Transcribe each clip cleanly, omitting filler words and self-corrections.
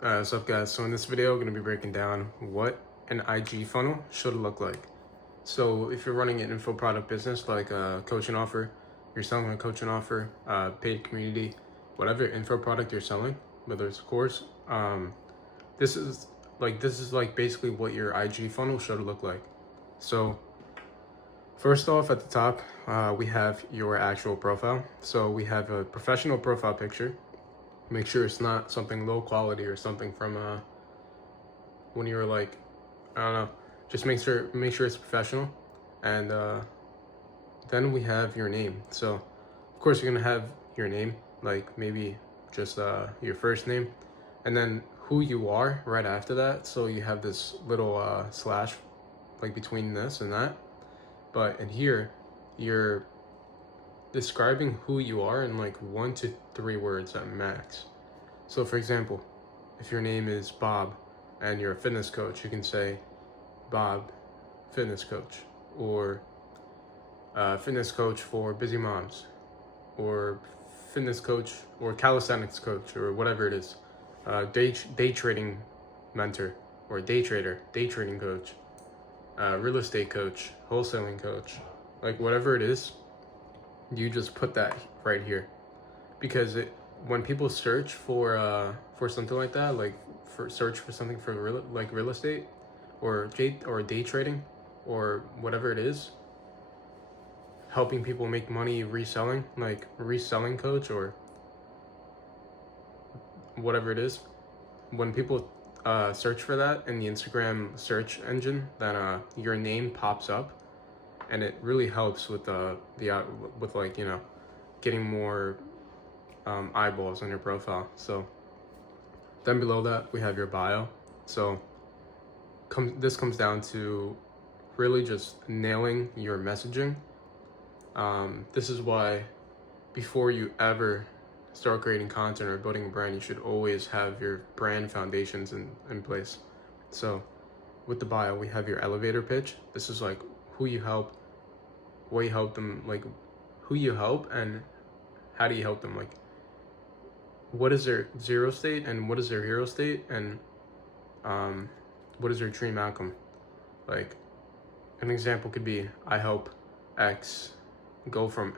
What's up guys? So in this video, I'm going to be breaking down what an IG funnel should look like. So if you're running an info product business like a coaching offer, you're selling a coaching offer, paid community, whatever info product you're selling, whether it's a course, this is like basically what your IG funnel should look like. So first off, at the top, we have your actual profile. So we have a professional profile picture. Make sure it's not something low quality or something from when you were like, I don't know, just make sure it's professional. And then we have your name. So of course you're gonna have your name, like maybe just your first name, and then who you are right after that. So you have this little slash like between this and that. But in here, you're describing who you are in like 1 to 3 words at max. So for example, if your name is Bob and you're a fitness coach, you can say Bob, fitness coach, or fitness coach for busy moms, or fitness coach or calisthenics coach, or whatever it is. Day trading mentor, or day trader, day trading coach, real estate coach, wholesaling coach, like whatever it is, you just put that right here, because when people search for something like that, like search for something for real estate or day trading or whatever it is, helping people make money reselling, like reselling coach or whatever it is, when people search for that in the Instagram search engine, then your name pops up, and it really helps with with like, you know, getting more eyeballs on your profile. So then below that we have your bio. So this comes down to really just nailing your messaging. This is why before you ever start creating content or building a brand, you should always have your brand foundations in place. So with the bio, we have your elevator pitch. This is like who you help, what you help them, like who you help and how do you help them, like what is their zero state and what is their hero state, and what is their dream outcome. Like an example could be, I help X go from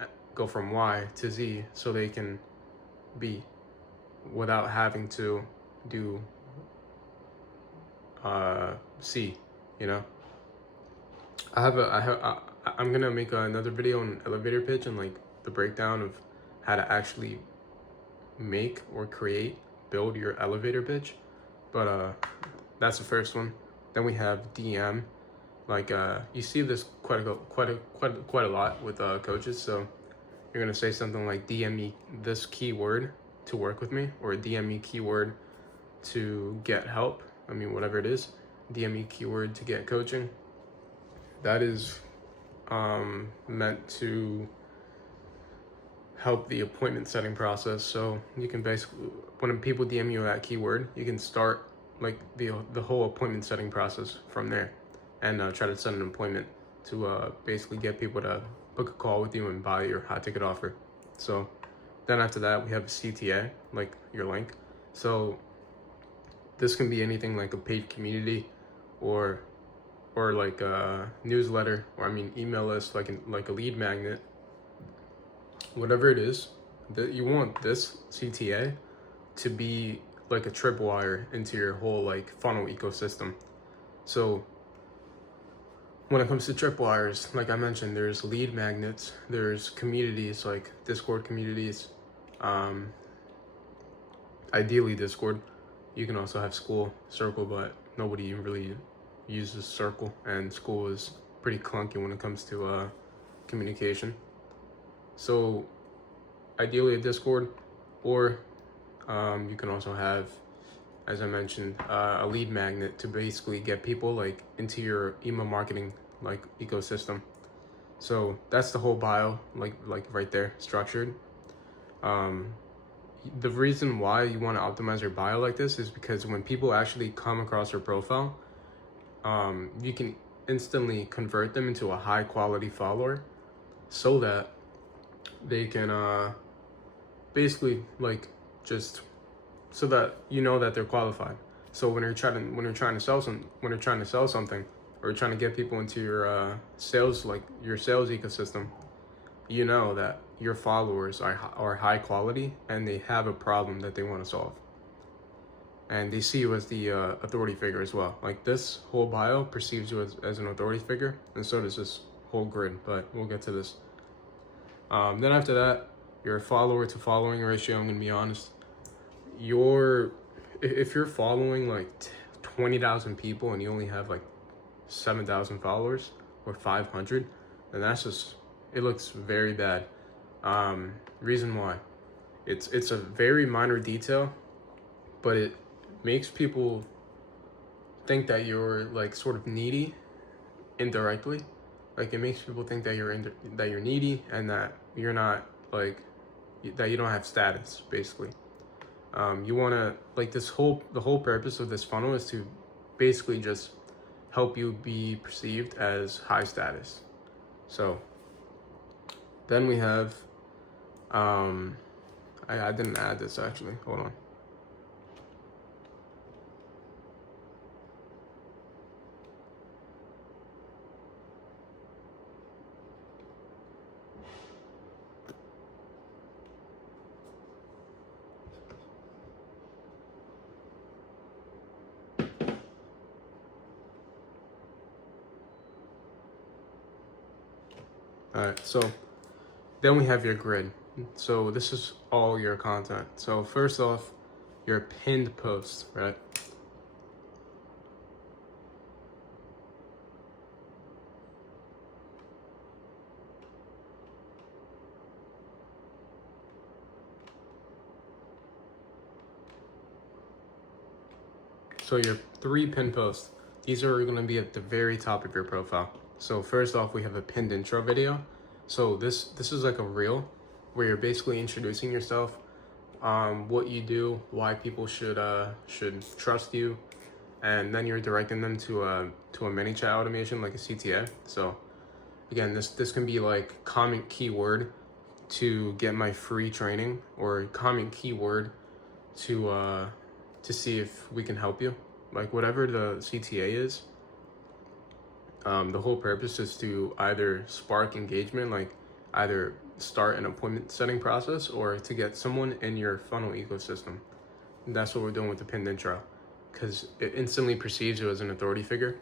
Y to Z so they can B without having to do C, you know. I'm gonna make another video on elevator pitch and like the breakdown of how to actually make or build your elevator pitch, but that's the first one. Then we have DM. Like you see this quite a lot with coaches. So you're gonna say something like DM me this keyword to work with me, or DM me keyword to get help. I mean, whatever it is, DM me keyword to get coaching. That is meant to help the appointment setting process. So you can basically, when people DM you that keyword, you can start like the whole appointment setting process from there, and try to set an appointment to basically get people to book a call with you and buy your hot ticket offer. So then after that, we have a CTA, like your link. So this can be anything like a paid community or like a newsletter, or I mean email list, like a lead magnet, whatever it is that you want this CTA to be like a tripwire into your whole like funnel ecosystem. So when it comes to tripwires, like I mentioned, there's lead magnets, there's communities like Discord communities, ideally Discord. You can also have School, Circle, but nobody really uses Circle, and School is pretty clunky when it comes to communication. So ideally a Discord, or you can also have, as I mentioned, a lead magnet to basically get people like into your email marketing like ecosystem. So that's the whole bio, like right there, structured. The reason why you want to optimize your bio like this is because when people actually come across your profile, you can instantly convert them into a high quality follower, so that they can basically like just so that you know that they're qualified. So when you're trying to sell something, or trying to get people into your sales, like your sales ecosystem, you know that your followers are high quality and they have a problem that they want to solve, and they see you as the authority figure as well. Like this whole bio perceives you as an authority figure, and so does this whole grid. But we'll get to this. Then after that, your follower to following ratio. I'm gonna be honest. If you're following like 20,000 people and you only have like 7,000 followers or 500, then it looks very bad. Reason why? It's a very minor detail, but it makes people think that you're like sort of needy indirectly. Like it makes people think that you're needy, and that you're not like that you don't have status basically. You want to like the whole purpose of this funnel is to basically just help you be perceived as high status. So then we have I didn't add this actually, hold on. All right, so then we have your grid. So this is all your content. So first off, your pinned post, right? So your 3 pinned posts, these are going to be at the very top of your profile. So first off, we have a pinned intro video. So this is like a reel where you're basically introducing yourself, what you do, why people should trust you, and then you're directing them to a ManyChat automation like a CTA. So again, this can be like comment keyword to get my free training, or comment keyword to see if we can help you. Like whatever the CTA is, the whole purpose is to either spark engagement, like either start an appointment setting process, or to get someone in your funnel ecosystem. And that's what we're doing with the pinned intro, because it instantly perceives you as an authority figure,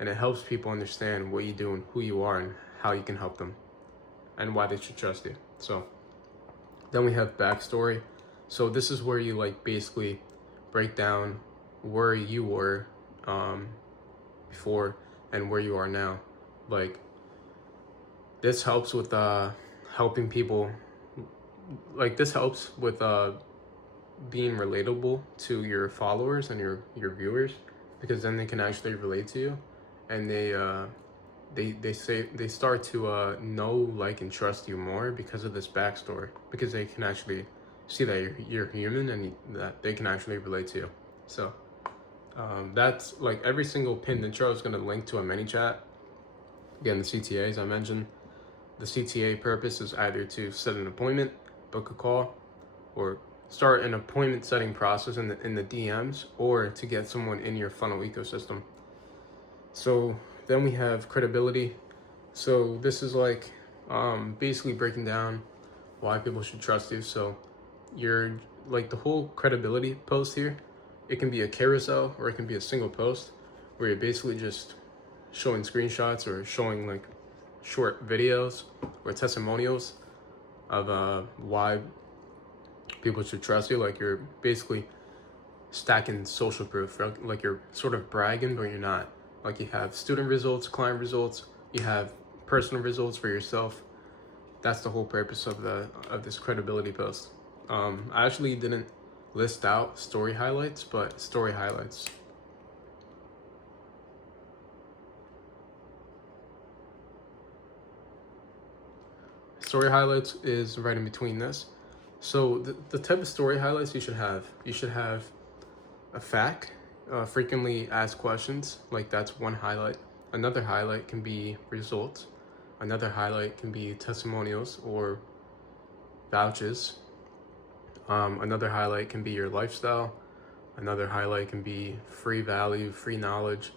and it helps people understand what you do and who you are and how you can help them and why they should trust you. So then we have backstory. So this is where you like basically break down where you were before and where you are now. Like this helps with helping people, like this helps with being relatable to your followers and your viewers, because then they can actually relate to you, and they start to know, like, and trust you more because of this backstory, because they can actually see that you're human and that they can actually relate to you. So that's like every single pinned intro is going to link to a ManyChat. Again, the CTAs I mentioned. The CTA purpose is either to set an appointment, book a call, or start an appointment setting process in the DMs, or to get someone in your funnel ecosystem. So then we have credibility. So this is like basically breaking down why people should trust you. So you're like the whole credibility post here, it can be a carousel or it can be a single post where you're basically just showing screenshots or showing like short videos or testimonials of why people should trust you. Like you're basically stacking social proof, right? Like you're sort of bragging, but you're not. Like you have student results, client results, you have personal results for yourself. That's the whole purpose of this credibility post. I actually didn't list out story highlights, but story highlights. Story highlights is right in between this. So the type of story highlights you should have a fact, frequently asked questions, like that's one highlight. Another highlight can be results. Another highlight can be testimonials or vouchers. Another highlight can be your lifestyle. Another highlight can be free value, free knowledge.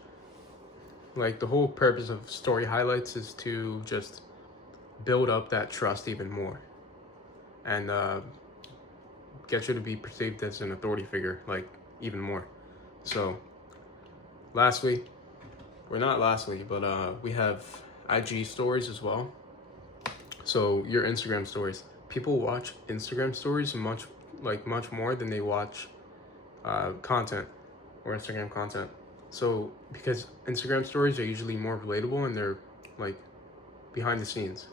Like, the whole purpose of story highlights is to just build up that trust even more, and get you to be perceived as an authority figure, like, even more. So lastly, but we have IG stories as well. So your Instagram stories, people watch Instagram stories much more than they watch content or Instagram content. So because Instagram stories are usually more relatable and they're like behind the scenes.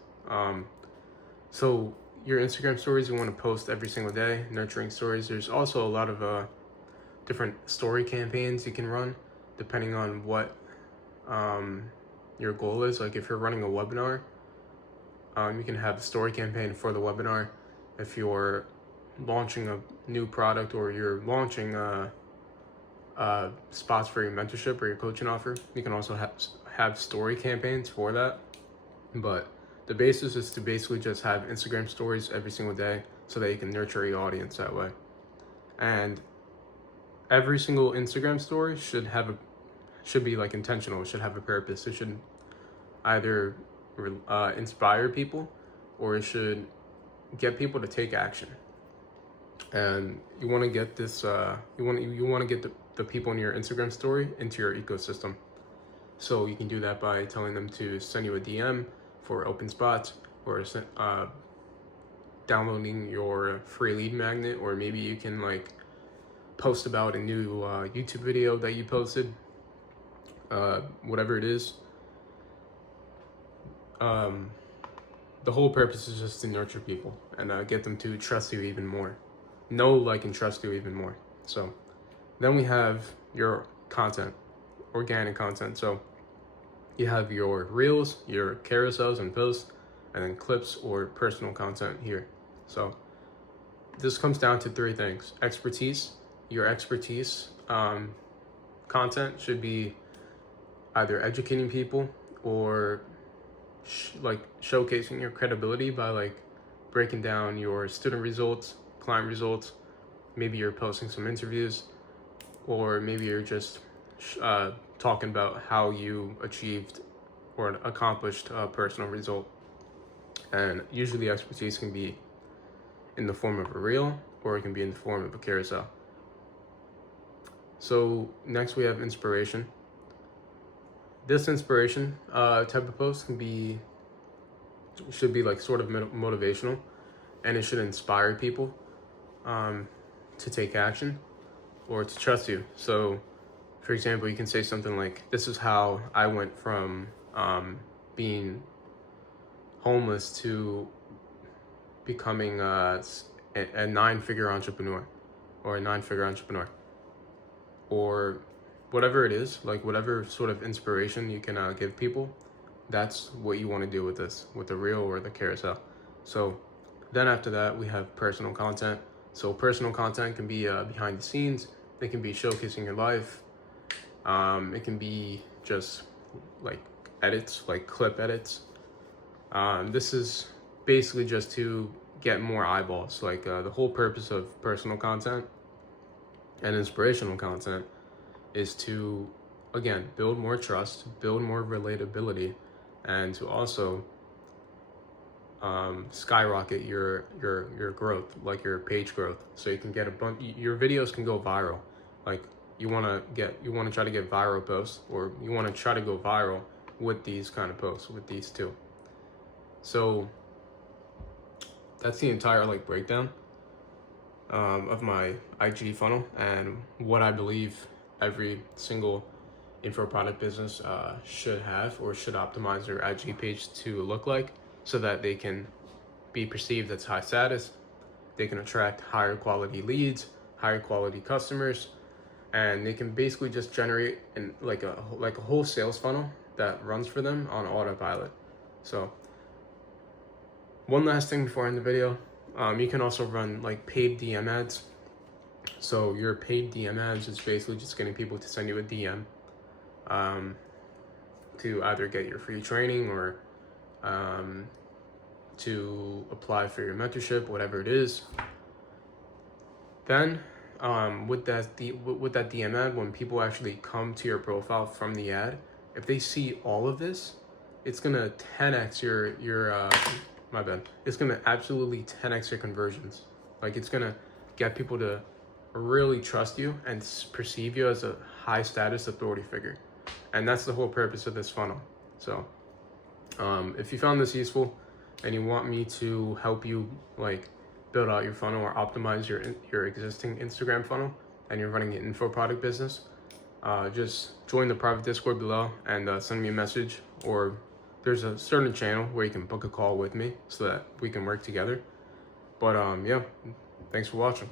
So your Instagram stories you want to post every single day, nurturing stories. There's also a lot of different story campaigns you can run depending on what your goal is. Like, if you're running a webinar, you can have a story campaign for the webinar. If you're launching a new product or you're launching spots for your mentorship or your coaching offer, you can also have story campaigns for that. But the basis is to basically just have Instagram stories every single day so that you can nurture your audience that way. And every single Instagram story should be like intentional. It should have a purpose. It should either inspire people, or it should get people to take action. And you want to get this. You want to get the people in your Instagram story into your ecosystem. So you can do that by telling them to send you a DM for open spots, or downloading your free lead magnet, or maybe you can like post about a new YouTube video that you posted. Whatever it is. The whole purpose is just to nurture people and get them to trust you even more. Know, like, and trust you even more. So then we have your content, organic content. So you have your reels, your carousels and posts, and then clips or personal content here. So this comes down to three things. Expertise. Your expertise content should be either educating people or showcasing your credibility by like breaking down your student results, client results. Maybe you're posting some interviews, or maybe you're just talking about how you achieved or accomplished a personal result. And usually expertise can be in the form of a reel, or it can be in the form of a carousel. So next we have inspiration. This inspiration type of post should be like sort of motivational, and it should inspire people to take action or to trust you. So for example, you can say something like, this is how I went from being homeless to becoming a 9-figure entrepreneur, or a 9-figure entrepreneur, or whatever it is, like whatever sort of inspiration you can give people. That's what you want to do with this, with the reel or the carousel. So then after that, we have personal content. So personal content can be behind the scenes. It can be showcasing your life. It can be just like edits, like clip edits. This is basically just to get more eyeballs. Like the whole purpose of personal content and inspirational content is to, again, build more trust, build more relatability, and to also skyrocket your growth, like your page growth, so you can get your videos can go viral. Like you want to try to get viral posts, or you want to try to go viral with these kind of posts, with these two. So that's the entire like breakdown of my IG funnel, and what I believe every single info product business should have, or should optimize their IG page to look like, so that they can be perceived as high status. They can attract higher quality leads, higher quality customers, and they can basically just generate like a whole sales funnel that runs for them on autopilot. So one last thing before I end the video, you can also run like paid DM ads. So your paid DM ads is basically just getting people to send you a DM to either get your free training, or to apply for your mentorship, whatever it is. Then with that DM ad, when people actually come to your profile from the ad, if they see all of this, it's gonna 10x your my bad. It's gonna absolutely 10x your conversions. Like it's gonna get people to really trust you and perceive you as a high status authority figure, and that's the whole purpose of this funnel. So if you found this useful and you want me to help you like build out your funnel or optimize your existing Instagram funnel and you're running an info product business, just join the private Discord below and send me a message, or there's a certain channel where you can book a call with me so that we can work together. But yeah, thanks for watching.